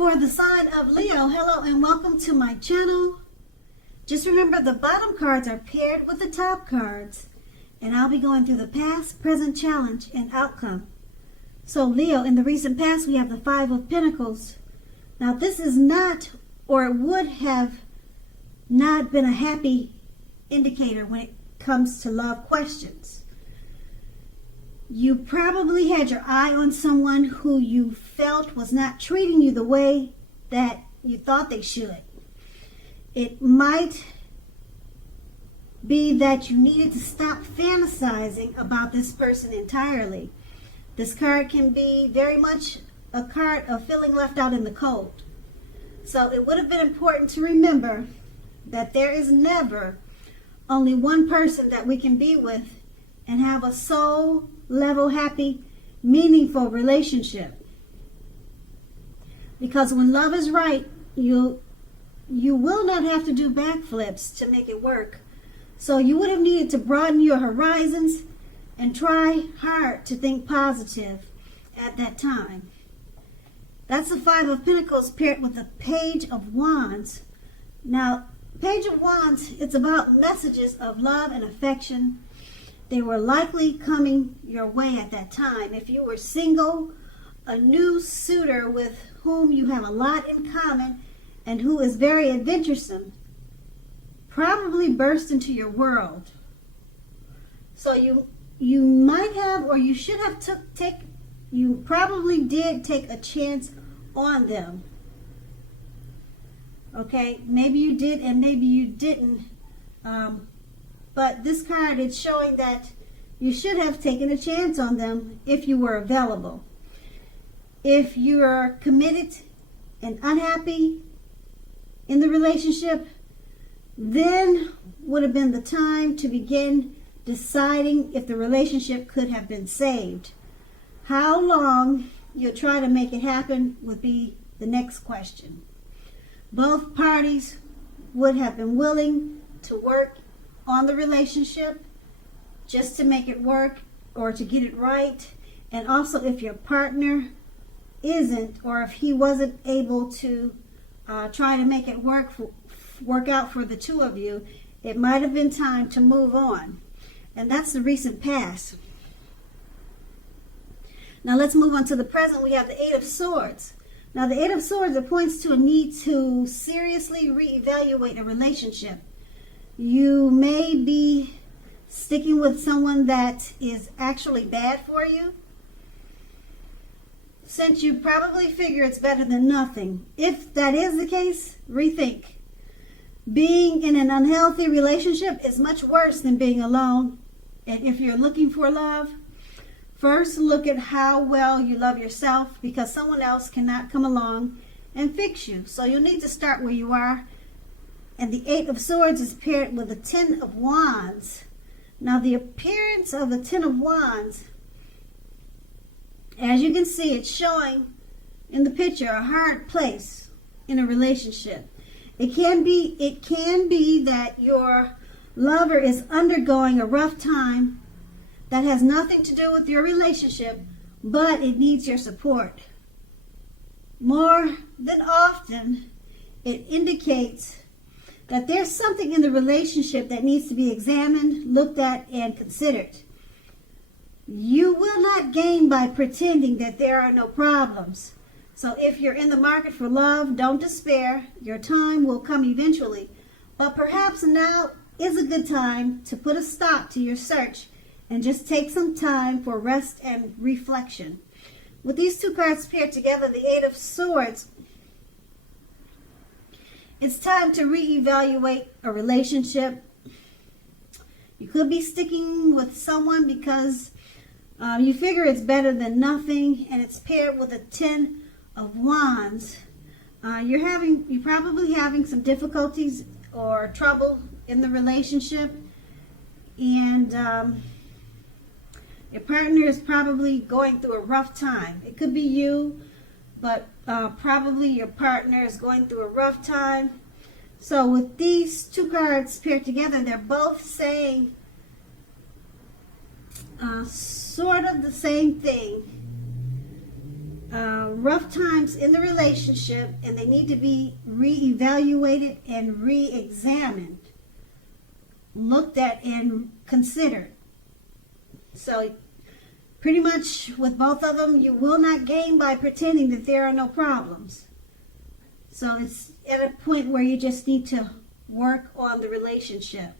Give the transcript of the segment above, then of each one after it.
For the sign of Leo, hello and welcome to my channel. Just remember the bottom cards are paired with the top cards, and I'll be going through the past, present, challenge, and outcome. So Leo, in the recent past we have the Five of Pentacles. Now this is not, or it would have not been a happy indicator when it comes to love questions. You probably had your eye on someone who you felt was not treating you the way that you thought they should. It might be that you needed to stop fantasizing about this person entirely. This card can be very much a card of feeling left out in the cold. So it would have been important to remember that there is never only one person that we can be with and have a soul level, happy, meaningful relationship. Because when love is right, you will not have to do backflips to make it work. So you would have needed to broaden your horizons and try hard to think positive at that time. That's the Five of Pentacles paired with the Page of Wands. Now, Page of Wands, it's about messages of love and affection. They were likely coming your way at that time. If you were single, a new suitor with whom you have a lot in common and who is very adventuresome probably burst into your world. So you might have, or you should have you probably did take a chance on them. Okay, maybe you did and maybe you didn't. But this card is showing that you should have taken a chance on them if you were available. If you are committed and unhappy in the relationship, then would have been the time to begin deciding if the relationship could have been saved. How long you'll try to make it happen would be the next question. Both parties would have been willing to work on the relationship just to make it work or to get it right. And also if your partner isn't, or if he wasn't able to try to make it work out for the two of you, it might have been time to move on. And that's the recent past. Now let's move on to the present. We have the Eight of Swords. Now the Eight of Swords, it points to a need to seriously reevaluate a relationship. You may be sticking with someone that is actually bad for you, since you probably figure it's better than nothing. If that is the case, rethink. Being in an unhealthy relationship is much worse than being alone. And if you're looking for love, first look at how well you love yourself, because someone else cannot come along and fix you. So you'll need to start where you are. And the Eight of Swords is paired with the Ten of Wands. Now the appearance of the Ten of Wands, as you can see, it's showing in the picture a hard place in a relationship. It can be that your lover is undergoing a rough time that has nothing to do with your relationship, but it needs your support. More than often, it indicates that there's something in the relationship that needs to be examined, looked at, and considered. You will not gain by pretending that there are no problems. So if you're in the market for love, don't despair. Your time will come eventually. But perhaps now is a good time to put a stop to your search and just take some time for rest and reflection. With these two cards paired together, the Eight of Swords, it's time to reevaluate a relationship. You could be sticking with someone because you figure it's better than nothing, and it's paired with a Ten of Wands. You're probably having some difficulties or trouble in the relationship, and your partner is probably going through a rough time. It could be you, but probably your partner is going through a rough time. So with these two cards paired together, they're both saying sort of the same thing. rough times in the relationship, and they need to be reevaluated and re-examined, looked at and considered. So pretty much with both of them, you will not gain by pretending that there are no problems. So it's at a point where you just need to work on the relationship.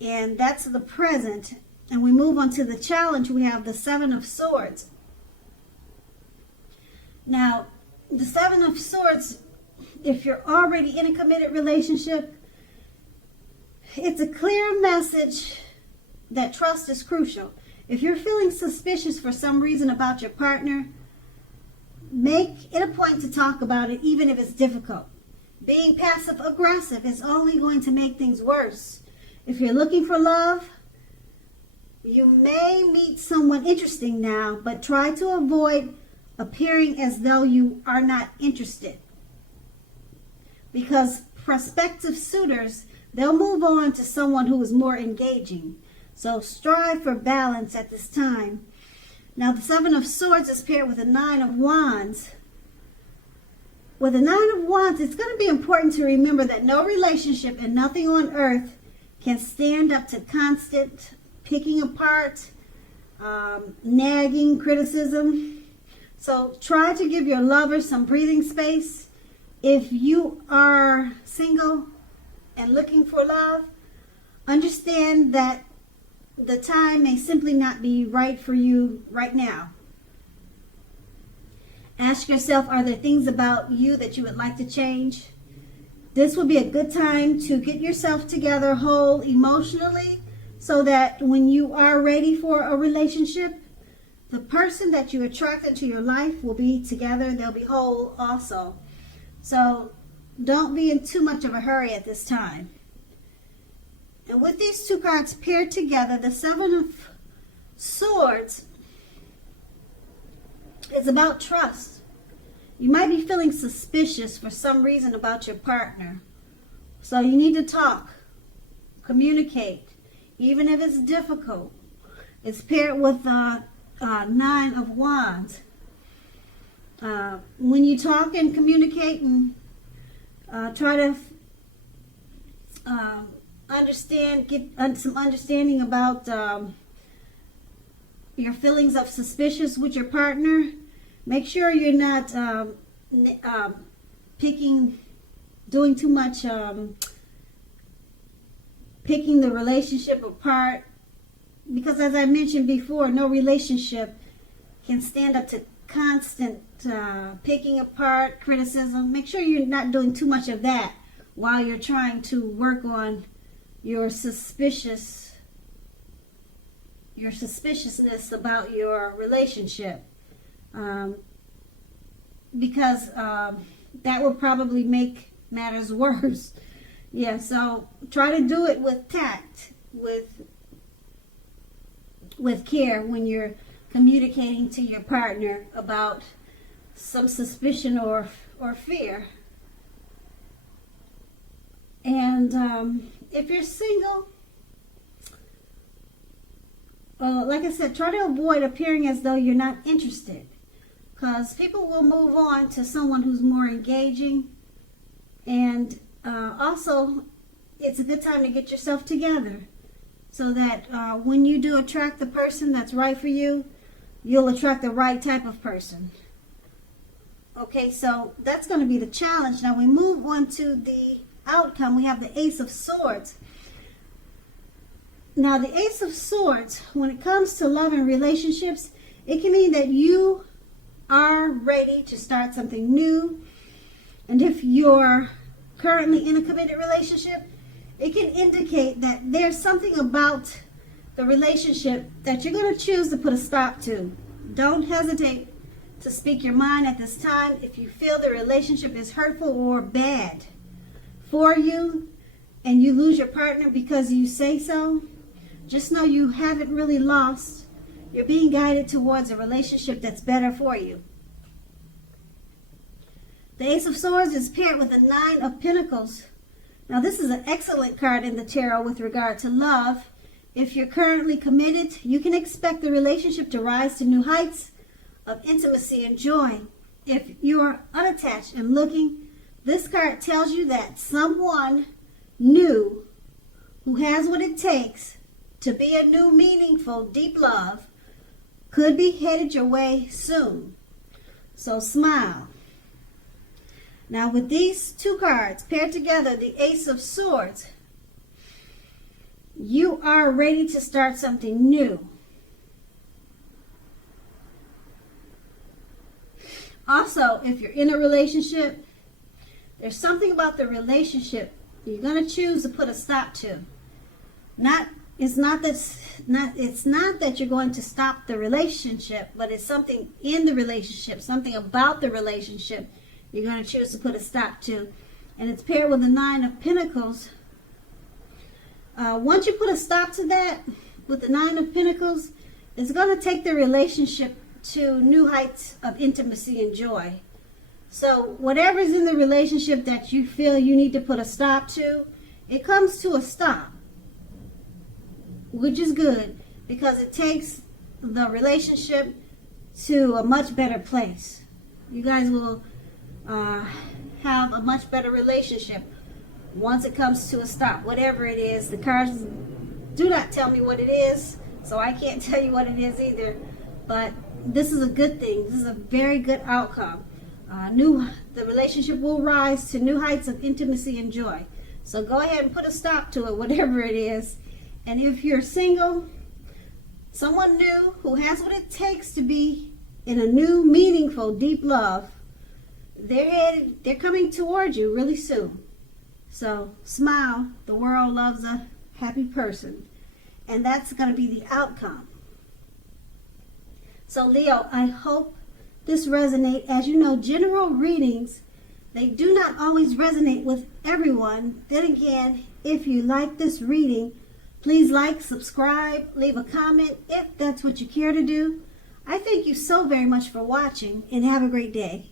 And that's the present. And we move on to the challenge. We have the Seven of Swords. Now, the Seven of Swords, if you're already in a committed relationship, it's a clear message that trust is crucial. If you're feeling suspicious for some reason about your partner, make it a point to talk about it, even if it's difficult. Being passive aggressive is only going to make things worse. If you're looking for love, you may meet someone interesting now, but try to avoid appearing as though you are not interested. Because prospective suitors, they'll move on to someone who is more engaging. So strive for balance at this time. Now the Seven of Swords is paired with the Nine of Wands. With the Nine of Wands, it's going to be important to remember that no relationship and nothing on earth can stand up to constant picking apart, nagging, criticism. So try to give your lover some breathing space. If you are single and looking for love, understand that the time may simply not be right for you right now. Ask yourself, are there things about you that you would like to change? This would be a good time to get yourself together whole emotionally, so that when you are ready for a relationship, the person that you attract into your life will be together. They'll be whole also. So don't be in too much of a hurry at this time. And with these two cards paired together, the Seven of Swords is about trust. You might be feeling suspicious for some reason about your partner. So you need to talk, communicate, even if it's difficult. It's paired with Nine of Wands. When you talk and communicate and try to get some understanding about your feelings of suspicious with your partner, make sure you're not doing too much picking the relationship apart, because as I mentioned before, no relationship can stand up to constant picking apart, criticism. Make sure you're not doing too much of that while you're trying to work on your suspiciousness about your relationship, because that will probably make matters worse. Yeah, so try to do it with tact, with care when you're communicating to your partner about some suspicion or fear. And if you're single, like I said, try to avoid appearing as though you're not interested, because people will move on to someone who's more engaging. And also, it's a good time to get yourself together, so that when you do attract the person that's right for you, you'll attract the right type of person. Okay, so that's going to be the challenge. Now we move on to the outcome. We have the Ace of Swords. Now the Ace of Swords, when it comes to love and relationships, it can mean that you are ready to start something new. And if you're currently in a committed relationship, it can indicate that there's something about the relationship that you're going to choose to put a stop to. Don't hesitate to speak your mind at this time. If you feel the relationship is hurtful or bad for you and you lose your partner because you say so, just know you haven't really lost. You're being guided towards a relationship that's better for you. The Ace of Swords is paired with the Nine of Pentacles. Now this is an excellent card in the tarot with regard to love. If you're currently committed, you can expect the relationship to rise to new heights of intimacy and joy. If you're unattached and looking, this card tells you that someone new who has what it takes to be a new, meaningful, deep love could be headed your way soon. So smile. Now with these two cards paired together, the Ace of Swords, you are ready to start something new. Also, if you're in a relationship, there's something about the relationship you're going to choose to put a stop to. It's not that you're going to stop the relationship, but it's something in the relationship, something about the relationship you're going to choose to put a stop to. And it's paired with the Nine of Pentacles. Once you put a stop to that with the Nine of Pentacles, it's going to take the relationship to new heights of intimacy and joy. So whatever's in the relationship that you feel you need to put a stop to, it comes to a stop, which is good because it takes the relationship to a much better place. You guys will have a much better relationship once it comes to a stop, whatever it is. The cards do not tell me what it is, so I can't tell you what it is either, but this is a good thing. This is a very good outcome. The relationship will rise to new heights of intimacy and joy. So go ahead and put a stop to it, whatever it is. And if you're single, someone new who has what it takes to be in a new, meaningful, deep love, they're coming towards you really soon. So smile. The world loves a happy person. And that's going to be the outcome. So Leo, I hope this resonates. As you know, general readings, they do not always resonate with everyone. Then again, if you like this reading, please like, subscribe, leave a comment if that's what you care to do. I thank you so very much for watching and have a great day.